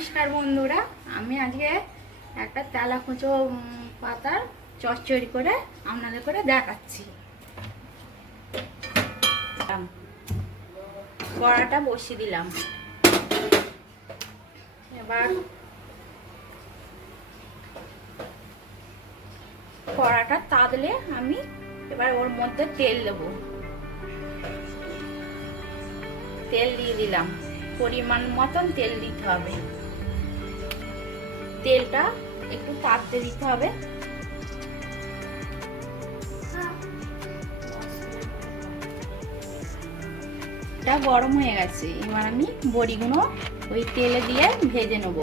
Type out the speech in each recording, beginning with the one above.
নমস্কার বন্ধুরা আমি আজকে একটা তেলা কুচো উম, পাতার চচ্চড়ি করে আপনাদের করে দেখাচ্ছি। কড়াটা বসিয়ে দিলাম। এবার কড়াটা তাদলে আমি এবার ওর মধ্যে তেল দেবো। তেল দিয়ে দিলাম। পরিমাণ মতন তেল দিতে হবে। তেলটা একটু তাপতে দিতে হবে। গরম হয়ে গেছে। এবার আমি বড়িগুলো ওই তেলে দিয়ে ভেজে নেব।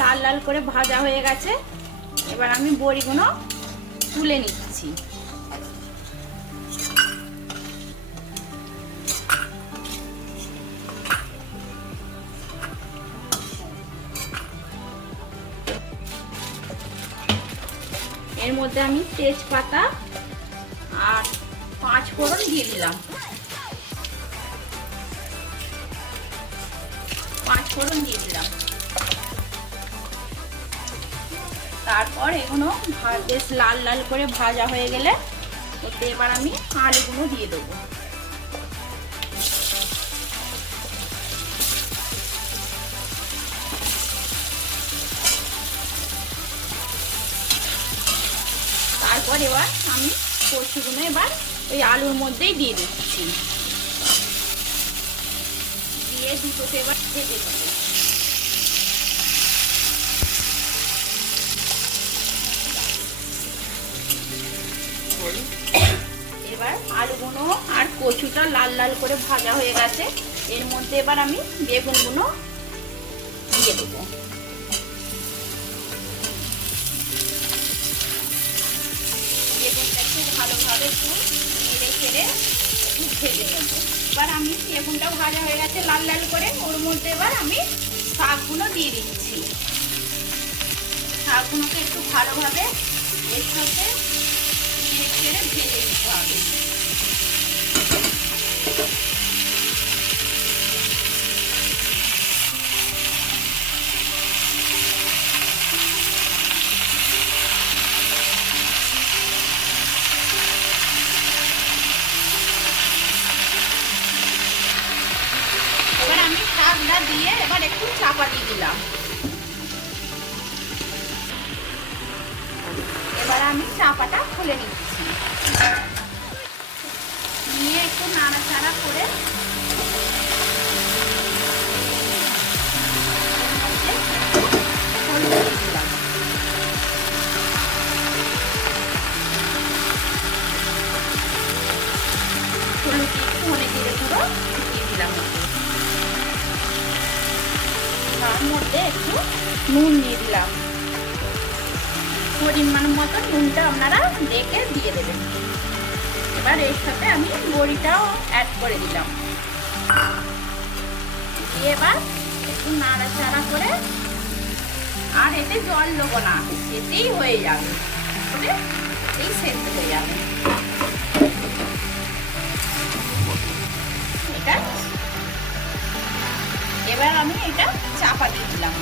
লাল লাল করে ভাজা হয়ে গেছে। এবার আমি বড়িগুলো তুলে নিচ্ছি। এর মধ্যে আমি তেজপাতা আর পাঁচ ফোড়ন দিয়ে দিলাম। পাঁচ ফোড়ন দিয়ে দিলাম। তারপর এগুলো বেশ লাল লাল করে ভাজা হয়ে গেলে ওতে এবার আমি আলুগুলো দিয়ে দেবো। তারপর এবার আমি কচুগুলো এবার ওই আলুর মধ্যেই দিয়ে দিচ্ছি। দিয়ে দুটোকে এবার ভেজে নেব। কচুটা লাল লাল করে ভাজা হয়ে গেছে। এর মধ্যে এবার আমি বেগুনগুলো দিয়ে দেবো। বেগুনটা একটু ভালোভাবে একটু নেব। এবার আমি বেগুনটা ভাজা হয়ে গেছে লাল লাল করে। ওর মধ্যে এবার আমি শাকগুলো দিয়ে দিচ্ছি। শাকগুলোকে একটু ভালোভাবে এর সাথে চেড়ে ভেজে নিতে হবে। এবার আমি শাকটা দিয়ে এবার একটু চাপা দিয়ে দিলাম। এবার আমি চাপাটা খুলে নিচ্ছি। দিলাম ওতে। তার মধ্যে একটু নুন দিয়ে দিলাম পরিমাণ মতো নুনটা আপনারা দেখে দিয়ে দেবেন এবার এর সাথে আমি বড়িটাও অ্যাড করে দিলাম। দিয়ে এবার একটু নাড়াচাড়া করে, আর এতে জল দেবো না, এতেই হয়ে যাবে। এই সেদ্ধ হয়ে যাবে। এটা এবার আমি এটা চাপা দিয়ে দিলাম।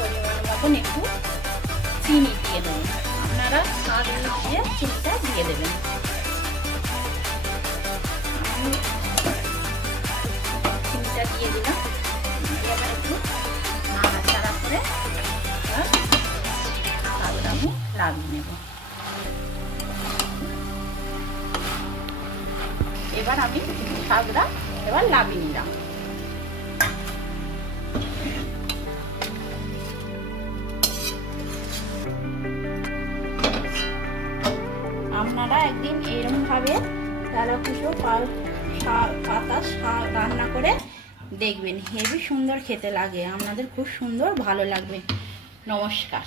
পরিমাণ মতন একটু চিনি দিয়ে দেবো আপনারা স্বাদ অনুযায়ী চিনিটা দিয়ে দেবেন। চিনিটা দিয়ে দিলাম। দিয়ে একটু নাড়াচাড়া করে এবার আমি লাগিয়ে নেব। এবার আমি শাকটা এবার লাগিয়ে নিলাম। আপনারা একদিন পাল তেলাকুচো পাতা শাক রান্না করে দেখবেন। হেবি সুন্দর খেতে লাগে। আপনাদের খুব সুন্দর, ভালো লাগবে। নমস্কার।